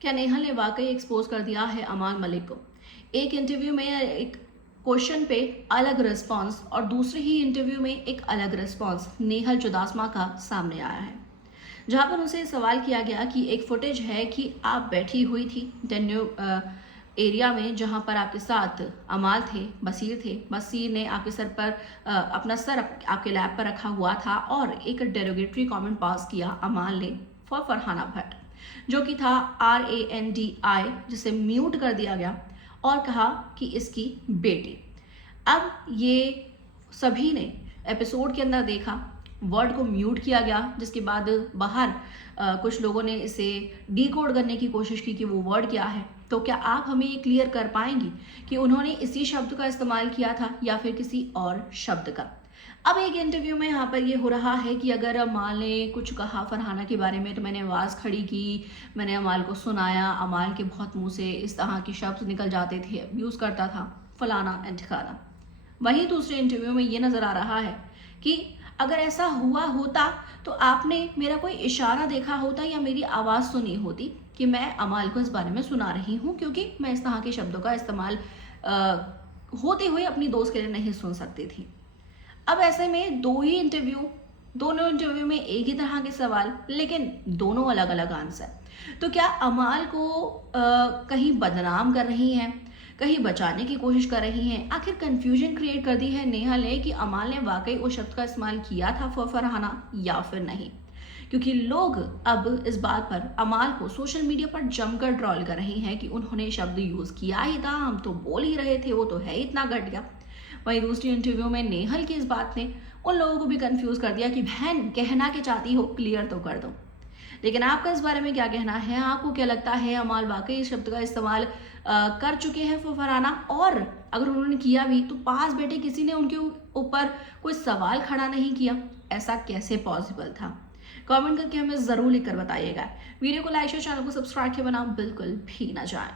क्या नेहा ने वाकई एक्सपोज कर दिया है अमाल मलिक को? एक इंटरव्यू में एक क्वेश्चन पे अलग रिस्पांस और दूसरे ही इंटरव्यू में एक अलग रिस्पांस नेहल चुदासमा का सामने आया है, जहां पर उनसे सवाल किया गया कि एक फुटेज है कि आप बैठी हुई थी डेन्यू एरिया में, जहां पर आपके साथ अमाल थे, बसीर थे। बसीर ने आपके सर पर अपना सर आपके लैप पर रखा हुआ था और एक डेरोगेटरी कमेंट पास किया अमाल ने फॉर फरहाना भट्ट, जो कि था RANDI, जिसे म्यूट कर दिया गया और कहा कि इसकी बेटी। अब ये सभी ने एपिसोड के अंदर देखा, वर्ड को म्यूट किया गया, जिसके बाद बाहर कुछ लोगों ने इसे डिकोड करने की कोशिश की कि वो वर्ड क्या है। तो क्या आप हमें ये क्लियर कर पाएंगी कि उन्होंने इसी शब्द का इस्तेमाल किया था या फिर किसी और शब्द का? अब एक इंटरव्यू में यहाँ पर ये हो रहा है कि अगर अमाल ने कुछ कहा फरहाना के बारे में तो मैंने आवाज़ खड़ी की, मैंने अमाल को सुनाया, अमाल के बहुत मुंह से इस तरह के शब्द निकल जाते थे, अब्यूज़ करता था, फलाना एंड ठिकाना। वहीं दूसरे इंटरव्यू में ये नज़र आ रहा है कि अगर ऐसा हुआ होता तो आपने मेरा कोई इशारा देखा होता या मेरी आवाज़ सुनी होती कि मैं अमाल को इस बारे में सुना रही हूँ, क्योंकि मैं इस तरह के शब्दों का इस्तेमाल होते हुए अपनी दोस्त के लिए नहीं सुन सकती थी। अब ऐसे में दोनों इंटरव्यू में एक ही तरह के सवाल, लेकिन दोनों अलग अलग आंसर। तो क्या अमाल को कहीं बदनाम कर रही हैं, कहीं बचाने की कोशिश कर रही हैं? आखिर कंफ्यूजन क्रिएट कर दी है नेहा ने कि अमाल ने वाकई उस शब्द का इस्तेमाल किया था फॉर फरहाना या फिर नहीं, क्योंकि लोग अब इस बात पर अमाल को सोशल मीडिया पर जमकर ट्रोल कर रहे हैं कि उन्होंने शब्द यूज किया ही था, हम तो बोल ही रहे थे, वो तो है इतना घटिया। वहीं दूसरी इंटरव्यू में नेहल की इस बात ने उन लोगों को भी कंफ्यूज कर दिया कि बहन कहना क्या चाहती हो, क्लियर तो कर दो। लेकिन आपका इस बारे में क्या कहना है? आपको क्या लगता है अमाल वाकई इस शब्द का इस्तेमाल कर चुके हैं फरहाना? और अगर उन्होंने किया भी तो पास बैठे किसी ने उनके ऊपर कोई सवाल खड़ा नहीं किया? ऐसा कैसे पॉसिबल था? कमेंट करके हमें ज़रूर लिखकर बताइएगा। वीडियो को लाइक और चैनल को सब्सक्राइब किए बिना बिल्कुल भी ना जाएं।